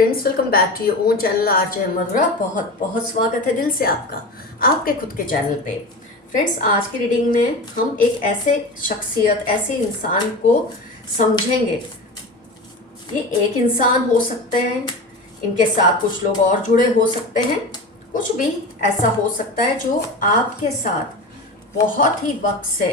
Friends, welcome back to your own channel RJ Madhura. बहुत बहुत स्वागत है दिल से आपका आपके खुद के चैनल पे। फ्रेंड्स, आज की रीडिंग में हम एक ऐसे शख्सियत, ऐसे इंसान को समझेंगे। ये एक इंसान हो सकते हैं, इनके साथ कुछ लोग और जुड़े हो सकते हैं, कुछ भी ऐसा हो सकता है जो आपके साथ बहुत ही वक्त से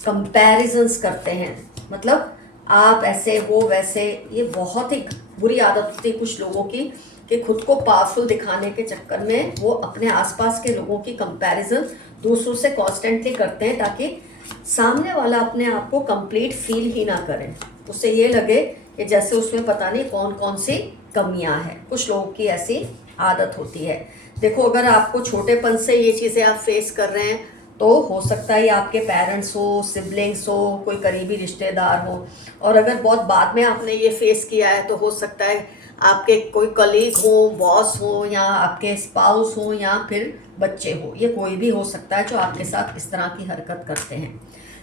कंपैरिजन्स करते हैं। मतलब आप ऐसे वो वैसे, ये बहुत ही बुरी आदत होती है कुछ लोगों की कि खुद को पावरफुल दिखाने के चक्कर में वो अपने आसपास के लोगों की कंपैरिजन दूसरों से कॉन्स्टेंटली करते हैं, ताकि सामने वाला अपने आप को कंप्लीट फील ही ना करे। उसे ये लगे कि जैसे उसमें पता नहीं कौन कौन सी कमियां हैं। कुछ लोगों की ऐसी आदत होती है। देखो, अगर आपको छोटेपन से ये चीज़ें आप फेस कर रहे हैं तो हो सकता है आपके पेरेंट्स हो, सिबलिंग्स हो, कोई करीबी रिश्तेदार हो। और अगर बहुत बाद में आपने ये फेस किया है तो हो सकता है आपके कोई कलीग हो, बॉस हो, या आपके स्पाउस हो, या फिर बच्चे हो। ये कोई भी हो सकता है जो आपके साथ इस तरह की हरकत करते हैं।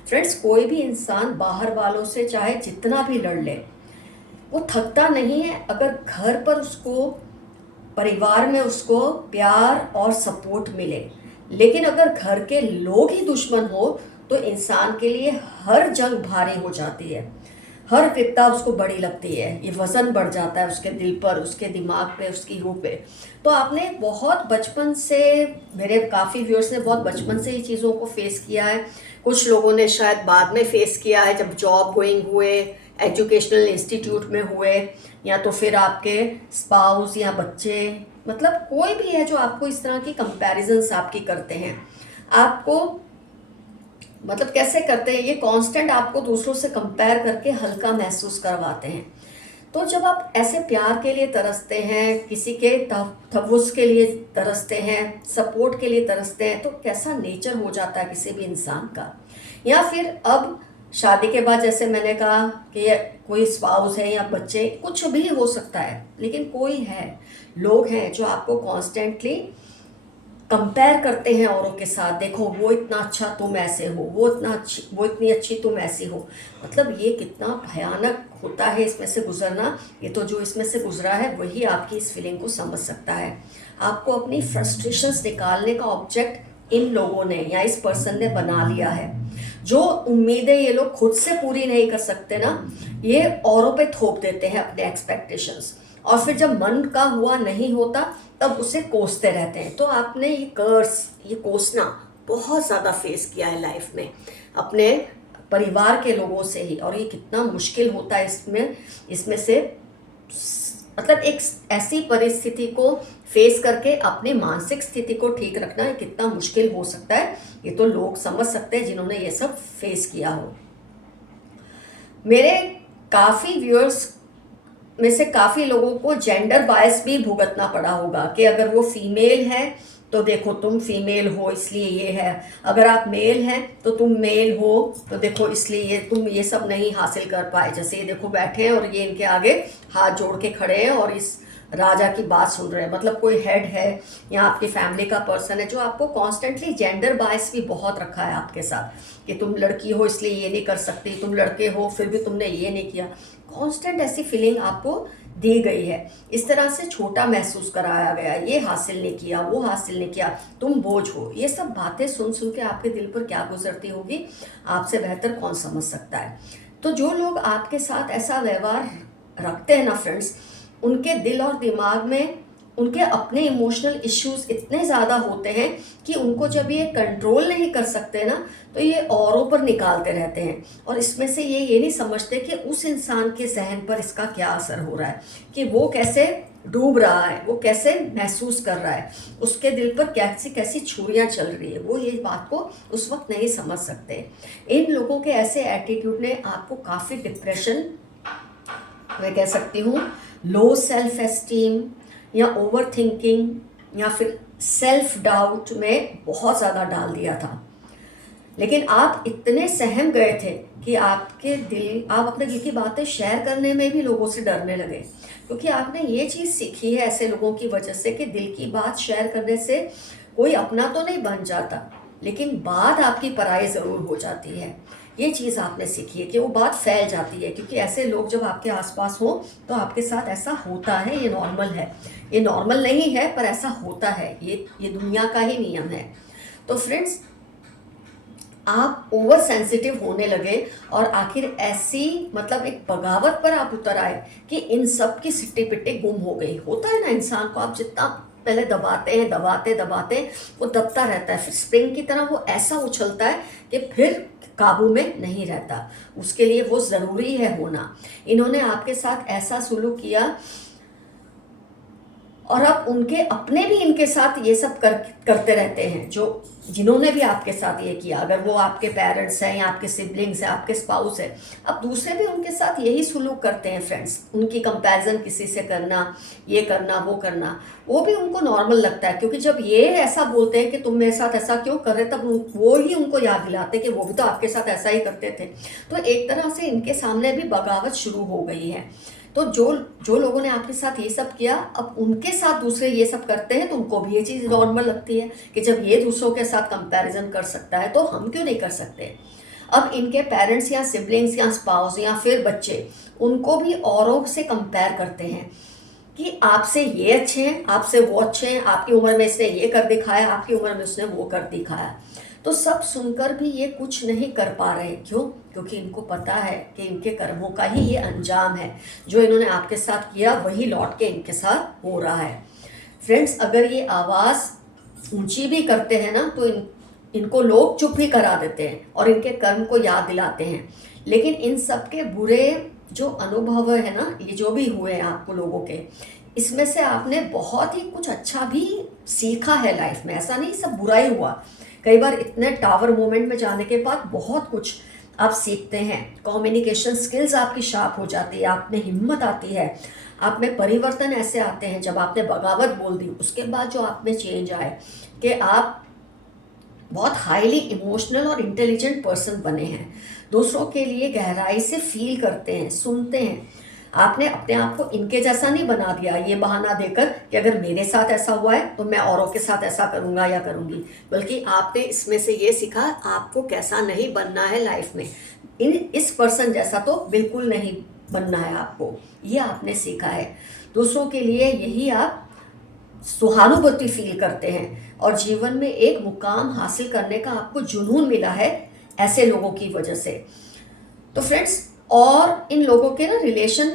फ्रेंड्स, कोई भी इंसान बाहर वालों से चाहे जितना भी लड़ ले, वो थकता नहीं है अगर घर पर उसको, परिवार में उसको प्यार और सपोर्ट मिले। लेकिन अगर घर के लोग ही दुश्मन हो तो इंसान के लिए हर जंग भारी हो जाती है, हर विपदा उसको बड़ी लगती है। ये वजन बढ़ जाता है उसके दिल पर, उसके दिमाग पे, उसकी रूह पे। तो आपने बहुत बचपन से, मेरे काफ़ी व्यूअर्स ने बहुत बचपन से ही चीज़ों को फेस किया है। कुछ लोगों ने शायद बाद में फेस किया है, जब जॉब गोइंग हुए, एजुकेशनल इंस्टीट्यूट में हुए, या तो फिर आपके स्पाउस या बच्चे, मतलब कोई भी है जो आपको इस तरह की कंपैरिजन्स आपकी करते हैं। आपको मतलब कैसे करते हैं, ये कांस्टेंट आपको दूसरों से कंपेयर करके हल्का महसूस करवाते हैं। तो जब आप ऐसे प्यार के लिए तरसते हैं, किसी के तहव्वुस के लिए तरसते हैं, सपोर्ट के लिए तरसते हैं, तो कैसा नेचर हो जाता है किसी भी इंसान का। या फिर अब शादी के बाद, जैसे मैंने कहा कि कोई स्पाउस है या बच्चे, कुछ भी हो सकता है, लेकिन कोई है, लोग हैं जो आपको कॉन्स्टेंटली कंपेयर करते हैं औरों के साथ। देखो, वो इतना अच्छा, तुम ऐसे हो, वो इतनी अच्छी, तुम ऐसी हो। मतलब ये कितना भयानक होता है इसमें से गुजरना। ये तो जो इसमें से गुजरा है वही आपकी इस फीलिंग को समझ सकता है। आपको अपनी फ्रस्ट्रेशंस निकालने का ऑब्जेक्ट इन लोगों ने या इस पर्सन ने बना लिया है। जो उम्मीदें ये लोग खुद से पूरी नहीं कर सकते ना, ये औरों पे थोप देते हैं अपने एक्सपेक्टेशंस, और फिर जब मन का हुआ नहीं होता तब उसे कोसते रहते हैं। तो आपने ये कर्स, ये कोसना बहुत ज़्यादा फेस किया है लाइफ में अपने परिवार के लोगों से ही। और ये कितना मुश्किल होता है इसमें से, मतलब एक ऐसी परिस्थिति को फेस करके अपनी मानसिक स्थिति को ठीक रखना ये कितना मुश्किल हो सकता है, ये तो लोग समझ सकते हैं जिन्होंने ये सब फेस किया हो। मेरे काफ़ी व्यूअर्स में से काफ़ी लोगों को जेंडर बायस भी भुगतना पड़ा होगा कि अगर वो फीमेल है तो देखो तुम फीमेल हो इसलिए ये है, अगर आप मेल हैं तो तुम मेल हो तो देखो इसलिए ये तुम ये सब नहीं हासिल कर पाए। जैसे ये देखो बैठे हैं और ये इनके आगे हाथ जोड़ के खड़े हैं और इस राजा की बात सुन रहे हैं। मतलब कोई हेड है या आपकी फैमिली का पर्सन है जो आपको कॉन्स्टेंटली जेंडर बायस भी बहुत रखा है आपके साथ कि तुम लड़की हो इसलिए ये नहीं कर सकती, तुम लड़के हो फिर भी तुमने ये नहीं किया। कांस्टेंट ऐसी फीलिंग आपको दी गई है, इस तरह से छोटा महसूस कराया गया, ये हासिल नहीं किया, वो हासिल नहीं किया, तुम बोझ हो। ये सब बातें सुन सुन के आपके दिल पर क्या गुजरती होगी, आपसे बेहतर कौन समझ सकता है। तो जो लोग आपके साथ ऐसा व्यवहार रखते हैं ना फ्रेंड्स, उनके दिल और दिमाग में उनके अपने इमोशनल इश्यूज इतने ज़्यादा होते हैं कि उनको जब ये कंट्रोल नहीं कर सकते ना, तो ये औरों पर निकालते रहते हैं। और इसमें से ये नहीं समझते कि उस इंसान के जहन पर इसका क्या असर हो रहा है, कि वो कैसे डूब रहा है, वो कैसे महसूस कर रहा है, उसके दिल पर कैसी कैसी छुरियाँ चल रही है। वो ये बात को उस वक्त नहीं समझ सकते। इन लोगों के ऐसे एटीट्यूड ने आपको काफ़ी डिप्रेशन, मैं कह सकती हूँ लो सेल्फ एस्टीम या ओवर थिंकिंग या फिर सेल्फ डाउट में बहुत ज़्यादा डाल दिया था। लेकिन आप इतने सहम गए थे कि आप अपने दिल की बातें शेयर करने में भी लोगों से डरने लगे, क्योंकि आपने ये चीज़ सीखी है ऐसे लोगों की वजह से कि दिल की बात शेयर करने से कोई अपना तो नहीं बन जाता, लेकिन बात आपकी पराई ज़रूर हो जाती है। ये चीज़ आपने सीखी है कि वो बात फैल जाती है, क्योंकि ऐसे लोग जब आपके आसपास हो तो आपके साथ ऐसा होता है। ये नॉर्मल है, ये नॉर्मल नहीं है पर ऐसा होता है, ये दुनिया का ही नियम है। तो फ्रेंड्स, आप ओवर सेंसिटिव होने लगे और आखिर ऐसी मतलब एक बगावत पर आप उतर आए कि इन सब की सिट्टी पिट्टी गुम हो गई। होता है ना, इंसान को आप जितना पहले दबाते हैं, दबाते दबाते वो दबता रहता है, फिर स्प्रिंग की तरह वो ऐसा उछलता है कि फिर काबू में नहीं रहता। उसके लिए वो ज़रूरी है होना। इन्होंने आपके साथ ऐसा सुलूक किया और अब उनके अपने भी इनके साथ ये सब करते रहते हैं, जो जिन्होंने भी आपके साथ ये किया। अगर वो आपके पेरेंट्स हैं या आपके सिबलिंग्स हैं, आपके स्पाउस है, अब दूसरे भी उनके साथ यही सुलूक करते हैं फ्रेंड्स। उनकी कंपैरिजन किसी से करना, ये करना, वो करना, वो भी उनको नॉर्मल लगता है, क्योंकि जब ये ऐसा बोलते हैं कि तुम मेरे साथ ऐसा क्यों कर रहे, तब वो ही उनको याद दिलाते कि वो भी तो आपके साथ ऐसा ही करते थे। तो एक तरह से इनके सामने भी बगावत शुरू हो गई है। तो जो जो लोगों ने आपके साथ ये सब किया, अब उनके साथ दूसरे ये सब करते हैं तो उनको भी ये चीज़ नॉर्मल लगती है कि जब ये दूसरों के साथ कंपैरिजन कर सकता है तो हम क्यों नहीं कर सकते। अब इनके पेरेंट्स या सिबलिंग्स या स्पाउस या फिर बच्चे उनको भी औरों से कंपेयर करते हैं कि आपसे ये अच्छे हैं, आपसे वो अच्छे हैं, आपकी उम्र में इसने ये कर दिखाया, आपकी उम्र में उसने वो कर दिखाया। तो सब सुनकर भी ये कुछ नहीं कर पा रहे। क्यों? क्योंकि इनको पता है कि इनके कर्मों का ही ये अंजाम है। जो इन्होंने आपके साथ किया वही लौट के इनके साथ हो रहा है। फ्रेंड्स, अगर ये आवाज़ ऊंची भी करते हैं ना तो इनको लोग चुप भी करा देते हैं और इनके कर्म को याद दिलाते हैं। लेकिन इन सब के बुरे जो अनुभव है ना, ये जो भी हुए हैं आपको लोगों के, इसमें से आपने बहुत ही कुछ अच्छा भी सीखा है लाइफ में। ऐसा नहीं सब बुरा ही हुआ। कई बार इतने टावर मोमेंट में जाने के बाद बहुत कुछ आप सीखते हैं। कम्युनिकेशन स्किल्स आपकी शार्प हो जाती है, आप में हिम्मत आती है, आप में परिवर्तन ऐसे आते हैं। जब आपने बगावत बोल दी उसके बाद जो आप में चेंज आए कि आप बहुत हाईली इमोशनल और इंटेलिजेंट पर्सन बने हैं, दूसरों के लिए गहराई से फील करते हैं, सुनते हैं। आपने अपने आप को इनके जैसा नहीं बना दिया ये बहाना देकर कि अगर मेरे साथ ऐसा हुआ है तो मैं औरों के साथ ऐसा करूँगा या करूँगी, बल्कि आपने इसमें से ये सीखा आपको कैसा नहीं बनना है लाइफ में। इस पर्सन जैसा तो बिल्कुल नहीं बनना है आपको, ये आपने सीखा है। दूसरों के लिए यही आप सहानुभूति फील करते हैं और जीवन में एक मुकाम हासिल करने का आपको जुनून मिला है ऐसे लोगों की वजह से। तो फ्रेंड्स, और इन लोगों के ना रिलेशन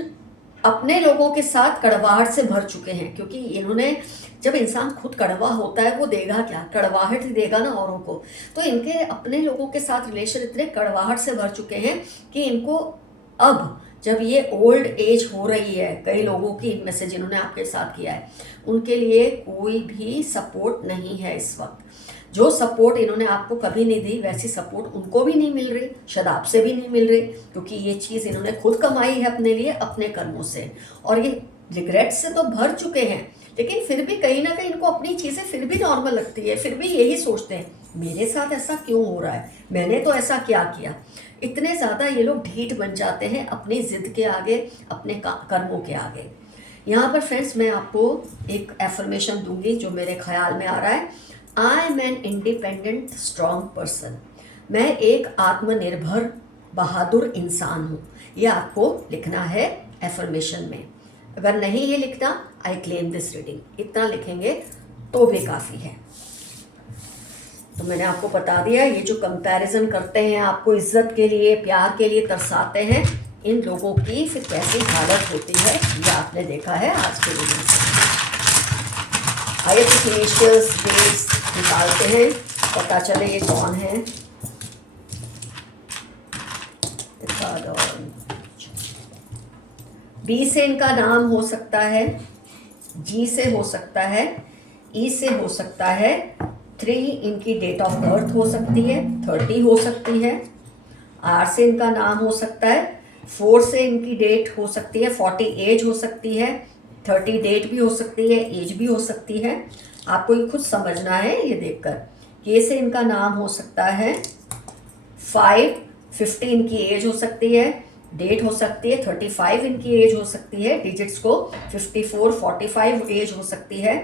अपने लोगों के साथ कड़वाहट से भर चुके हैं, क्योंकि इन्होंने, जब इंसान खुद कड़वा होता है वो देगा क्या, कड़वाहट ही देगा ना औरों को। तो इनके अपने लोगों के साथ रिलेशन इतने कड़वाहट से भर चुके हैं कि इनको अब जब ये ओल्ड एज हो रही है, कई लोगों की इनमें से जिन्होंने आपके साथ किया है, उनके लिए कोई भी सपोर्ट नहीं है इस वक्त। जो सपोर्ट इन्होंने आपको कभी नहीं दी वैसी सपोर्ट उनको भी नहीं मिल रही, शायद आपसे भी नहीं मिल रही, क्योंकि ये चीज़ इन्होंने खुद कमाई है अपने लिए अपने कर्मों से, और ये रिग्रेट से तो भर चुके हैं। लेकिन फिर भी कहीं ना कहीं इनको अपनी चीज़ें फिर भी नॉर्मल लगती है, फिर भी यही सोचते हैं मेरे साथ ऐसा क्यों हो रहा है, मैंने तो ऐसा क्या किया। इतने ज़्यादा ये लोग ढीठ बन जाते हैं अपनी ज़िद के आगे, अपने कर्मों के आगे। यहाँ पर फ्रेंड्स, मैं आपको एक एफर्मेशन दूंगी जो मेरे ख्याल में आ रहा है। I am an independent strong person. मैं एक आत्मनिर्भर बहादुर इंसान हूँ। ये आपको लिखना है एफर्मेशन में। अगर नहीं ये लिखना, आई क्लेम दिस रीडिंग, इतना लिखेंगे तो भी काफ़ी है। तो मैंने आपको बता दिया, ये जो कंपैरिजन करते हैं, आपको इज्जत के लिए, प्यार के लिए तरसाते हैं, इन लोगों की फिर कैसी हालत होती है ये आपने देखा है आज के रीडिंग से। आइए कुछ इनिशियल्स डेट्स निकालते हैं, पता चले ये कौन है। बी से इनका नाम हो सकता है, जी से हो सकता है, ई से हो सकता है, 3 इनकी डेट ऑफ बर्थ हो सकती है, 30 हो सकती है, आर से इनका नाम हो सकता है, 4 से इनकी डेट हो सकती है, 40 एज हो सकती है, 30 डेट भी हो सकती है, एज भी हो सकती है। आपको ये खुद समझना है ये देखकर। के से इनका नाम हो सकता है, 5, 50 इनकी एज हो सकती है, डेट हो सकती है, 35 इनकी एज हो सकती है, डिजिट्स को 54, 45 एज हो सकती है,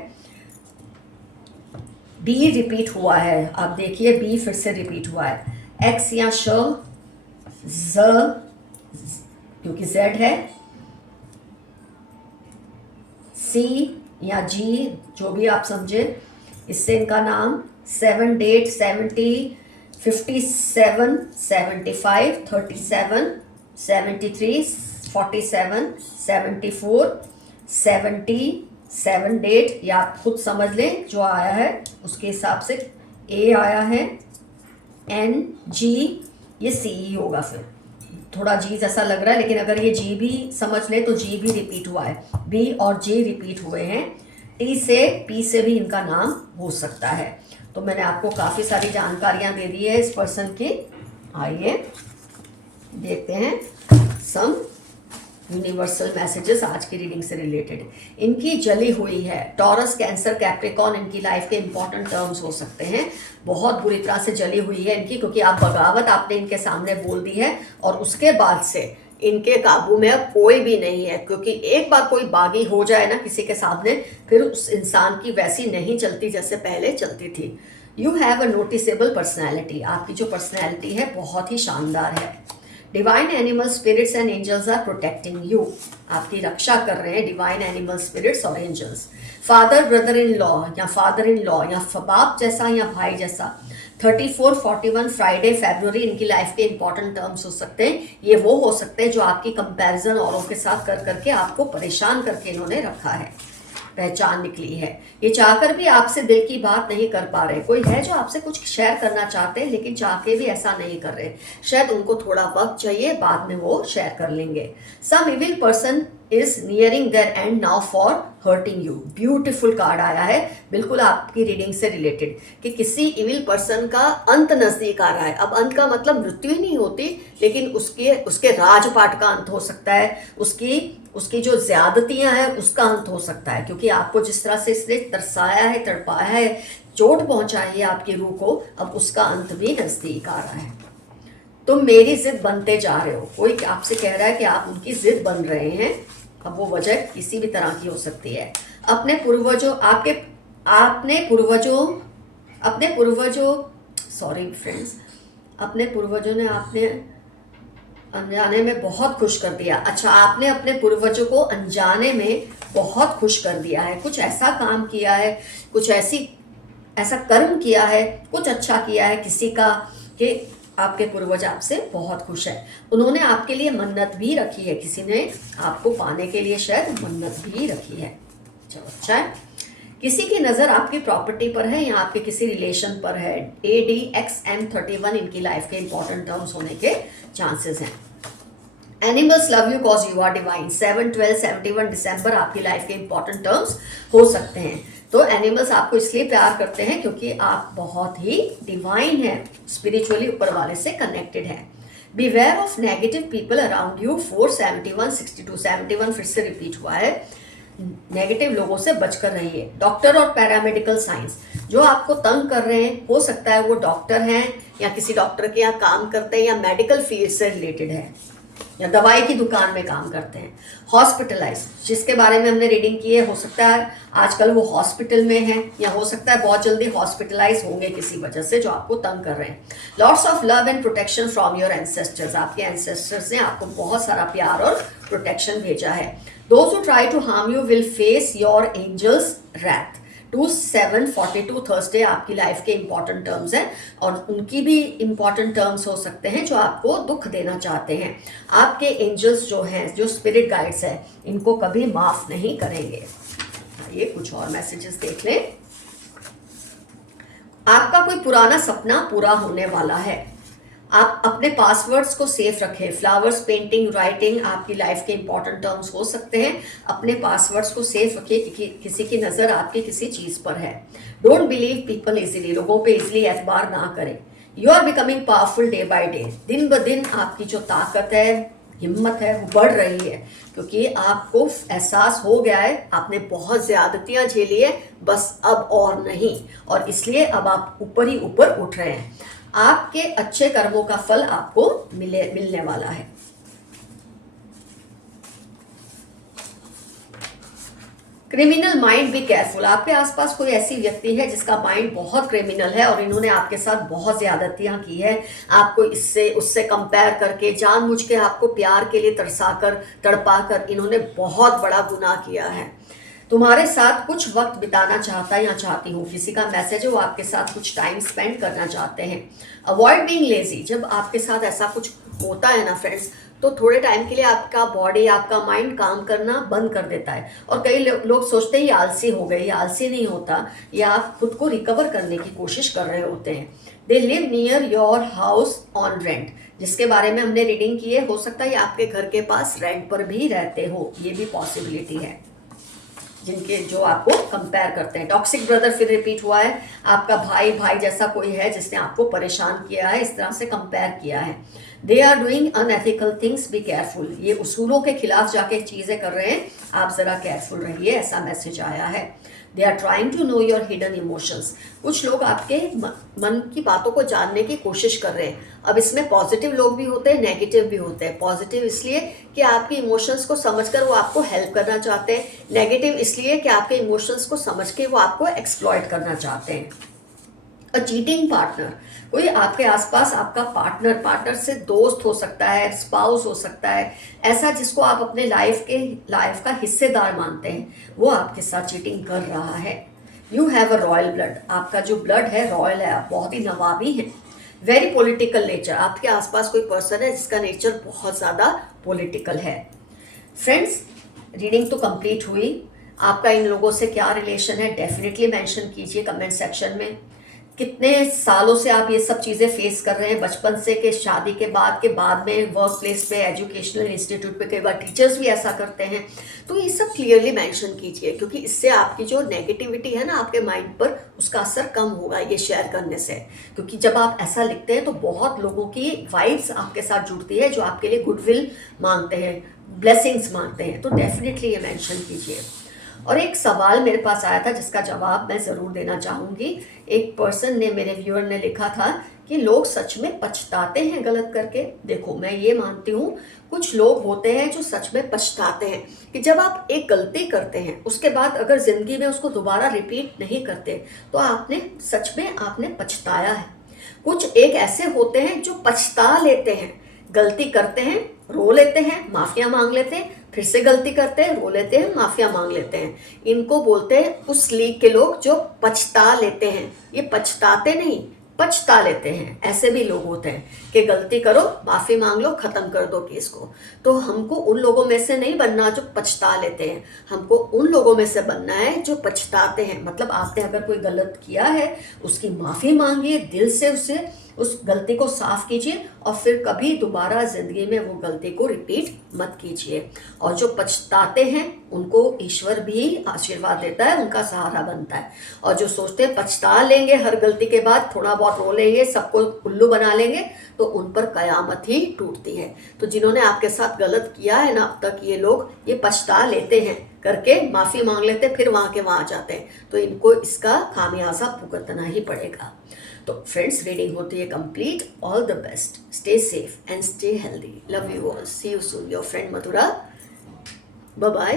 बी रिपीट हुआ है, आप देखिए बी फिर से रिपीट हुआ है। एक्स या श, ज क्योंकि जेड है, सी या जी, जो भी आप समझे, इससे इनका नाम 7 डेट 70 57 75 37 73 47 74 77 डेट, या आप खुद समझ लें जो आया है उसके हिसाब से। ए आया है, एन जी, ये सी ही होगा, फिर थोड़ा जी जैसा लग रहा है, लेकिन अगर ये जी भी समझ ले तो जी भी रिपीट हुआ है, बी और जी रिपीट हुए हैं। टी से पी से भी इनका नाम हो सकता है। तो मैंने आपको काफ़ी सारी जानकारियां दे दी है इस पर्सन की। आइए देखते हैं सम यूनिवर्सल मैसेजेस आज की रीडिंग से रिलेटेड। इनकी जली हुई है, टॉरस, कैंसर, कैप्रिकॉर्न इनकी लाइफ के इंपॉर्टेंट टर्म्स हो सकते हैं। बहुत बुरी तरह से जली हुई है इनकी, क्योंकि आप बगावत आपने इनके सामने बोल दी है और उसके बाद से इनके काबू में अब कोई भी नहीं है। क्योंकि एक बार कोई बागी हो जाए ना किसी के सामने, फिर उस इंसान की वैसी नहीं चलती जैसे पहले चलती थी। You have a noticeable personality, आपकी जो पर्सनैलिटी है बहुत ही शानदार है। Divine animal spirits and angels are protecting you, आपकी रक्षा कर रहे हैं डिवाइन एनिमल स्पिरिट्स और angels. Father, brother in law या बाप जैसा या भाई जैसा। 34 41 फ्राइडे फेब्रुवरी इनकी लाइफ के इंपॉर्टेंट टर्म्स हो सकते हैं। ये वो हो सकते हैं जो आपकी कंपैरिजन औरों के साथ कर करके आपको परेशान करके इन्होंने रखा है। पहचान निकली है, ये चाहकर भी आपसे दिल की बात नहीं कर पा रहे। कोई है जो आपसे कुछ शेयर करना चाहते हैं लेकिन चाह के भी ऐसा नहीं कर रहे, शायद उनको थोड़ा वक्त चाहिए, बाद में वो शेयर कर लेंगे। Some evil person is nearing there and now for hurting you, beautiful card आया है बिल्कुल आपकी रीडिंग से रिलेटेड, कि किसी इविल पर्सन का अंत नजदीक आ रहा है। अब अंत का मतलब मृत्यु ही नहीं होती, लेकिन उसके राजपाट का अंत हो सकता है, उसकी जो ज्यादतियां हैं उसका अंत हो सकता है। क्योंकि आपको जिस तरह से इसने तरसाया है, तड़पाया है, चोट पहुंचाई है आपकी रूह को, अब उसका अंत भी नजदीक आ रहा है। तुम मेरी जिद बनते जा रहे हो, कोई आपसे कह रहा है कि आप उनकी जिद बन रहे हैं। अब वो वजह किसी भी तरह की हो सकती है। अपने पूर्वजों सॉरी फ्रेंड्स, अपने पूर्वजों ने आपने अनजाने में बहुत खुश कर दिया। अच्छा, आपने अपने पूर्वजों को अनजाने में बहुत खुश कर दिया है। कुछ ऐसा काम किया है, कुछ ऐसा कर्म किया है, कुछ अच्छा किया है किसी का, कि आपके पूर्वज आपसे बहुत खुश है। उन्होंने आपके लिए मन्नत भी रखी है, किसी ने आपको पाने के लिए शायद मन्नत भी रखी है। चलो अच्छा है। किसी की नज़र आपकी प्रॉपर्टी पर है या आपके किसी रिलेशन पर है। ADXM31 इनकी लाइफ के इंपॉर्टेंट टर्म्स होने के चांसेस हैं। Animals love you cause you are divine, 7 12 71 दिसंबर आपकी लाइफ के इंपॉर्टेंट टर्म्स हो सकते हैं। तो एनिमल्स आपको इसलिए प्यार करते हैं क्योंकि आप बहुत ही डिवाइन हैं, स्पिरिचुअली ऊपर वाले से कनेक्टेड हैं। Beware of negative people around you, 4 71 62 71 फिर से रिपीट हुआ है। नेगेटिव लोगों से बचकर रहिए। डॉक्टर और पैरामेडिकल साइंस, जो आपको तंग कर रहे हैं, हो सकता है वो डॉक्टर हैं या किसी डॉक्टर के यहाँ काम करते हैं या मेडिकल फील्ड से रिलेटेड है या दवाई की दुकान में काम करते हैं। हॉस्पिटलाइज, जिसके बारे में हमने रीडिंग की है, हो सकता है आजकल वो हॉस्पिटल में है या हो सकता है बहुत जल्दी हॉस्पिटलाइज होंगे किसी वजह से जो आपको तंग कर रहे हैं। Lots of love and protection from your ancestors, आपके एंसेस्टर्स ने आपको बहुत सारा प्यार और प्रोटेक्शन भेजा है। Those who try to harm you will face your angels wrath। 2/7/42 Thursday आपकी लाइफ के इंपॉर्टेंट टर्म्स हैं और उनकी भी इंपॉर्टेंट टर्म्स हो सकते हैं जो आपको दुख देना चाहते हैं। आपके एंजल्स जो हैं, जो स्पिरिट गाइड्स हैं, इनको कभी माफ नहीं करेंगे। ये कुछ और मैसेजेस देख लें। आपका कोई पुराना सपना पूरा होने वाला है। आप अपने पासवर्ड्स को सेफ रखें। फ्लावर्स, पेंटिंग, राइटिंग आपकी लाइफ के इंपॉर्टेंट टर्म्स हो सकते हैं। अपने पासवर्ड्स को सेफ रखिए क्योंकि किसी की नज़र आपकी किसी चीज़ पर है। डोंट बिलीव पीपल इजीली, लोगों पे इजीली एतबार ना करें। You are becoming powerful day by day, दिन ब दिन आपकी जो ताकत है, हिम्मत है, वो बढ़ रही है क्योंकि आपको एहसास हो गया है आपने बहुत ज़्यादतियाँ झेली है, बस अब और नहीं, और इसलिए अब आप ऊपर ही ऊपर उठ रहे हैं। आपके अच्छे कर्मों का फल आपको मिलने वाला है। Criminal mind, be careful. आपके आसपास कोई ऐसी व्यक्ति है जिसका माइंड बहुत क्रिमिनल है और इन्होंने आपके साथ बहुत ज्यादतियां की है, आपको इससे उससे कंपेयर करके जानबूझ के आपको प्यार के लिए तरसाकर तड़पाकर इन्होंने बहुत बड़ा गुनाह किया है। तुम्हारे साथ कुछ वक्त बिताना चाहता है या चाहती हूँ, किसी का मैसेज है, वो आपके साथ कुछ टाइम स्पेंड करना चाहते हैं। Avoid being lazy. जब आपके साथ ऐसा कुछ होता है ना फ्रेंड्स, तो थोड़े टाइम के लिए आपका बॉडी, आपका माइंड काम करना बंद कर देता है और कई लोग सोचते हैं ये आलसी हो गए। ये आलसी नहीं होता, ये आप खुद को रिकवर करने की कोशिश कर रहे होते हैं। They live near your house on rent, जिसके बारे में हमने रीडिंग की है, हो सकता है ये आपके घर के पास रेंट पर भी रहते हो, ये भी पॉसिबिलिटी है। जिनके जो आपको कंपेयर करते हैं। टॉक्सिक ब्रदर फिर रिपीट हुआ है, आपका भाई जैसा कोई है जिसने आपको परेशान किया है, इस तरह से कंपेयर किया है। They are doing unethical things, be careful. ये उसूलों के खिलाफ जाके चीज़ें कर रहे हैं, आप ज़रा केयरफुल रहिए, ऐसा मैसेज आया है। They are trying to know your hidden emotions. कुछ लोग आपके मन की बातों को जानने की कोशिश कर रहे हैं। अब इसमें पॉजिटिव लोग भी होते हैं, नेगेटिव भी होते हैं। पॉजिटिव इसलिए कि आपके इमोशंस को समझकर वो आपको हेल्प करना चाहते हैं, नेगेटिव इसलिए कि आपके इमोशंस को समझ के वो आपको एक्सप्लॉइट करना चाहते हैं। अ चीटिंग पार्टनर, कोई आपके आसपास आपका पार्टनर से दोस्त हो सकता है, स्पाउस हो सकता है, ऐसा जिसको आप अपने लाइफ का हिस्सेदार मानते हैं, वो आपके साथ चीटिंग कर रहा है। You have a royal blood, आपका जो ब्लड है रॉयल है, आप बहुत ही नवाबी हैं। वेरी पॉलिटिकल नेचर, आपके आसपास कोई पर्सन है जिसका नेचर बहुत ज़्यादा पॉलिटिकल है। फ्रेंड्स, रीडिंग तो कंप्लीट हुई। आपका इन लोगों से क्या रिलेशन है, डेफिनेटली मेंशन कीजिए कमेंट सेक्शन में। कितने सालों से आप ये सब चीज़ें फेस कर रहे हैं, बचपन से के शादी के बाद में वर्क प्लेस पे, एजुकेशनल इंस्टीट्यूट पे, कई बार टीचर्स भी ऐसा करते हैं। तो ये सब क्लियरली मेंशन कीजिए, क्योंकि इससे आपकी जो नेगेटिविटी है ना आपके माइंड पर, उसका असर कम होगा ये शेयर करने से। क्योंकि जब आप ऐसा लिखते हैं तो बहुत लोगों की वाइब्स आपके साथ जुड़ती है जो आपके लिए गुडविल मांगते हैं, ब्लेसिंग्स मांगते हैं। तो डेफिनेटली ये मेंशन कीजिए। और एक सवाल मेरे पास आया था जिसका जवाब मैं ज़रूर देना चाहूँगी। एक पर्सन ने, मेरे व्यूअर ने लिखा था कि लोग सच में पछताते हैं गलत करके। देखो, मैं ये मानती हूँ कुछ लोग होते हैं जो सच में पछताते हैं कि जब आप एक गलती करते हैं उसके बाद अगर ज़िंदगी में उसको दोबारा रिपीट नहीं करते तो आपने सच में आपने पछताया है। कुछ एक ऐसे होते हैं जो पछता लेते हैं, गलती करते हैं, रो लेते हैं, माफिया मांग लेते हैं, फिर से गलती करते हैं, रो लेते हैं, माफिया मांग लेते हैं। इनको बोलते हैं उस लीग के लोग जो पछता लेते हैं। ये पछताते नहीं, पछता लेते हैं। ऐसे भी लोग होते हैं कि गलती करो, माफ़ी मांग लो, ख़त्म कर दो केस को। तो हमको उन लोगों में से नहीं बनना जो पछता लेते हैं, हमको उन लोगों में से बनना है जो पछताते हैं। मतलब आपने अगर कोई गलत किया है, उसकी माफ़ी मांगिए, दिल से उसे उस गलती को साफ कीजिए और फिर कभी दोबारा ज़िंदगी में वो गलती को रिपीट मत कीजिए। और जो पछताते हैं उनको ईश्वर भी आशीर्वाद देता है, उनका सहारा बनता है। और जो सोचते हैं पछता लेंगे हर गलती के बाद, थोड़ा बहुत रो लेंगे, सबको उल्लू बना लेंगे, तो उन पर कयामत ही टूटती है। तो जिन्होंने आपके साथ गलत किया है ना अब तक, ये लोग ये पछता लेते हैं करके माफ़ी मांग लेते, फिर वहाँ के वहाँ जाते हैं, तो इनको इसका खामियाजा भुगतना ही पड़ेगा। तो फ्रेंड्स, रीडिंग होती है complete. All the best, stay safe and stay healthy. Love you all, see you soon, your friend Madhura. Bye bye.